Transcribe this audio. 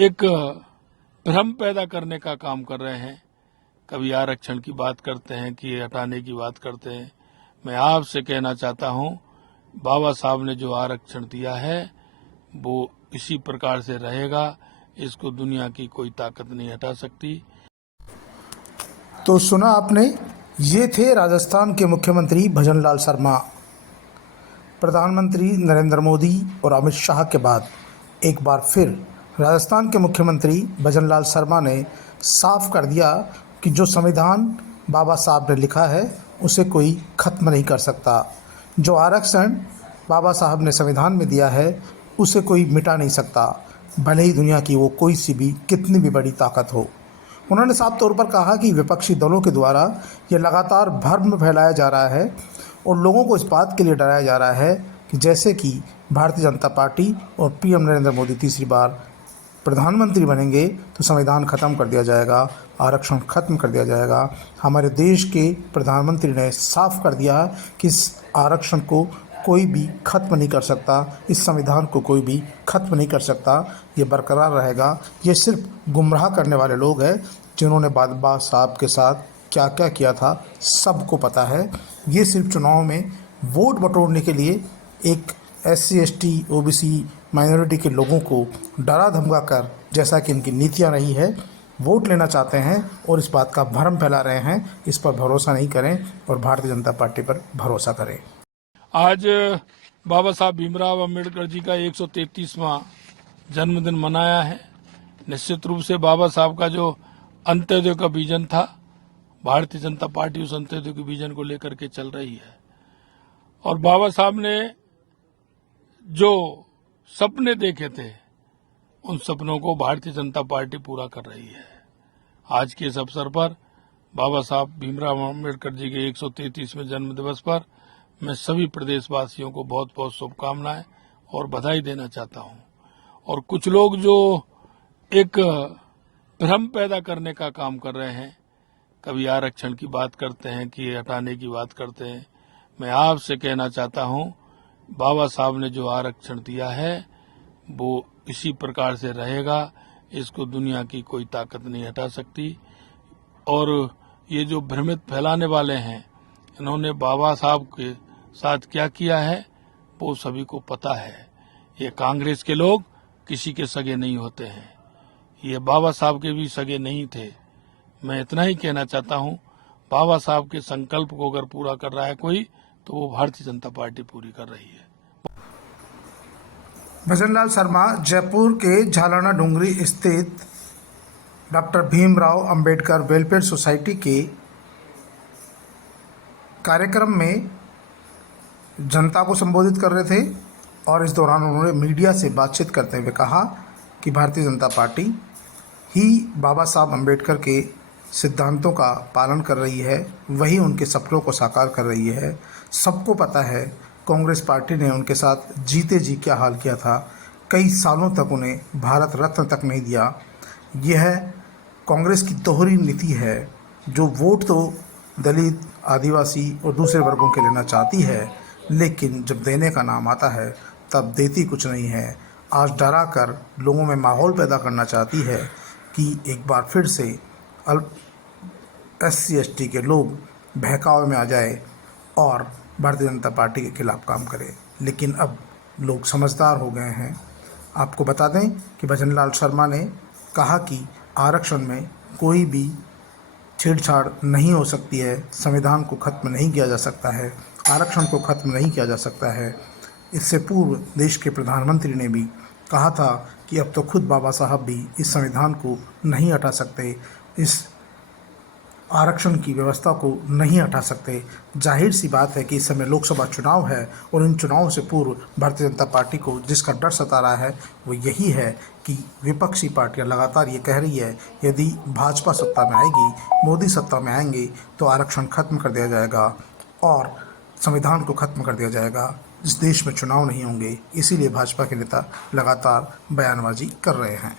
एक भ्रम पैदा करने का काम कर रहे हैं। कभी आरक्षण की बात करते हैं कि हटाने की बात करते हैं। मैं आपसे कहना चाहता हूं, बाबा साहब ने जो आरक्षण दिया है वो इसी प्रकार से रहेगा। इसको दुनिया की कोई ताकत नहीं हटा सकती। तो सुना आपने, ये थे राजस्थान के मुख्यमंत्री भजनलाल शर्मा। प्रधानमंत्री नरेंद्र मोदी और अमित शाह के बाद एक बार फिर राजस्थान के मुख्यमंत्री भजनलाल शर्मा ने साफ कर दिया कि जो संविधान बाबा साहब ने लिखा है उसे कोई ख़त्म नहीं कर सकता। जो आरक्षण बाबा साहब ने संविधान में दिया है उसे कोई मिटा नहीं सकता, भले ही दुनिया की वो कोई सी भी कितनी भी बड़ी ताकत हो। उन्होंने साफ तौर पर कहा कि विपक्षी दलों के द्वारा ये लगातार भ्रम फैलाया जा रहा है और लोगों को इस बात के लिए डराया जा रहा है कि जैसे कि भारतीय जनता पार्टी और पीएम नरेंद्र मोदी तीसरी बार प्रधानमंत्री बनेंगे तो संविधान ख़त्म कर दिया जाएगा, आरक्षण ख़त्म कर दिया जाएगा। हमारे देश के प्रधानमंत्री ने साफ कर दिया कि इस आरक्षण को कोई भी ख़त्म नहीं कर सकता, इस संविधान को कोई भी ख़त्म नहीं कर सकता, ये बरकरार रहेगा। ये सिर्फ गुमराह करने वाले लोग हैं जिन्होंने बाबा साहब के साथ क्या क्या किया था सबको पता है। ये सिर्फ चुनाव में वोट बटोरने के लिए एक SC ST OBC माइनॉरिटी के लोगों को डरा धमका कर, जैसा कि इनकी नीतियां रही है, वोट लेना चाहते हैं और इस बात का भ्रम फैला रहे हैं। इस पर भरोसा नहीं करें और भारतीय जनता पार्टी पर भरोसा करें। आज बाबा साहब भीमराव अम्बेडकर जी का 133वां जन्मदिन मनाया है। निश्चित रूप से बाबा साहब का जो अंत्योदय का विजन था, भारतीय जनता पार्टी उस अंत्योदय के विजन को लेकर के चल रही है। और बाबा साहब ने जो सपने देखे थे उन सपनों को भारतीय जनता पार्टी पूरा कर रही है। आज के इस अवसर पर बाबा साहब भीमराव अम्बेडकर जी के 133वें जन्म दिवस पर मैं सभी प्रदेशवासियों को बहुत बहुत शुभकामनाएं और बधाई देना चाहता हूं। और कुछ लोग जो एक भ्रम पैदा करने का काम कर रहे हैं, कभी आरक्षण की बात करते हैं कि हटाने की बात करते हैं। मैं आपसे कहना चाहता हूं, बाबा साहब ने जो आरक्षण दिया है वो इसी प्रकार से रहेगा। इसको दुनिया की कोई ताकत नहीं हटा सकती। और ये जो भ्रमित फैलाने वाले हैं, इन्होंने बाबा साहब के साथ क्या किया है वो सभी को पता है। ये कांग्रेस के लोग किसी के सगे नहीं होते हैं, ये बाबा साहब के भी सगे नहीं थे। मैं इतना ही कहना चाहता हूं, बाबा साहब के संकल्प को अगर पूरा कर रहा है कोई, तो वो भारतीय जनता पार्टी पूरी कर रही है। भजनलाल शर्मा जयपुर के झालाना डूंगरी स्थित doctor Bhimrao Ambedkar welfare society के कार्यक्रम में जनता को संबोधित कर रहे थे और इस दौरान उन्होंने मीडिया से बातचीत करते हुए कहा कि भारतीय जनता पार्टी ही बाबा साहब अंबेडकर के सिद्धांतों का पालन कर रही है, वही उनके सपनों को साकार कर रही है। सबको पता है कांग्रेस पार्टी ने उनके साथ जीते जी क्या हाल किया था। कई सालों तक उन्हें भारत रत्न तक नहीं दिया। यह कांग्रेस की दोहरी नीति है, जो वोट तो दलित, आदिवासी और दूसरे वर्गों के लेना चाहती है, लेकिन जब देने का नाम आता है तब देती कुछ नहीं है। आज डरा कर लोगों में माहौल पैदा करना चाहती है कि एक बार फिर से SC ST के लोग बहकावे में आ जाए और भारतीय जनता पार्टी के खिलाफ काम करें। लेकिन अब लोग समझदार हो गए हैं। आपको बता दें कि भजनलाल शर्मा ने कहा कि आरक्षण में कोई भी छेड़छाड़ नहीं हो सकती है, संविधान को ख़त्म नहीं किया जा सकता है, आरक्षण को ख़त्म नहीं किया जा सकता है। इससे पूर्व देश के प्रधानमंत्री ने भी कहा था कि अब तो खुद बाबा साहब भी इस संविधान को नहीं हटा सकते, इस आरक्षण की व्यवस्था को नहीं हटा सकते। जाहिर सी बात है कि इस समय लोकसभा चुनाव है और इन चुनावों से पूर्व भारतीय जनता पार्टी को जिसका डर सता रहा है वो यही है कि विपक्षी पार्टियां लगातार ये कह रही है यदि भाजपा सत्ता में आएगी, मोदी सत्ता में आएंगे तो आरक्षण खत्म कर दिया जाएगा और संविधान को खत्म कर दिया जाएगा। इस देश में चुनाव नहीं होंगे, इसीलिए भाजपा के नेता लगातार बयानबाजी कर रहे हैं।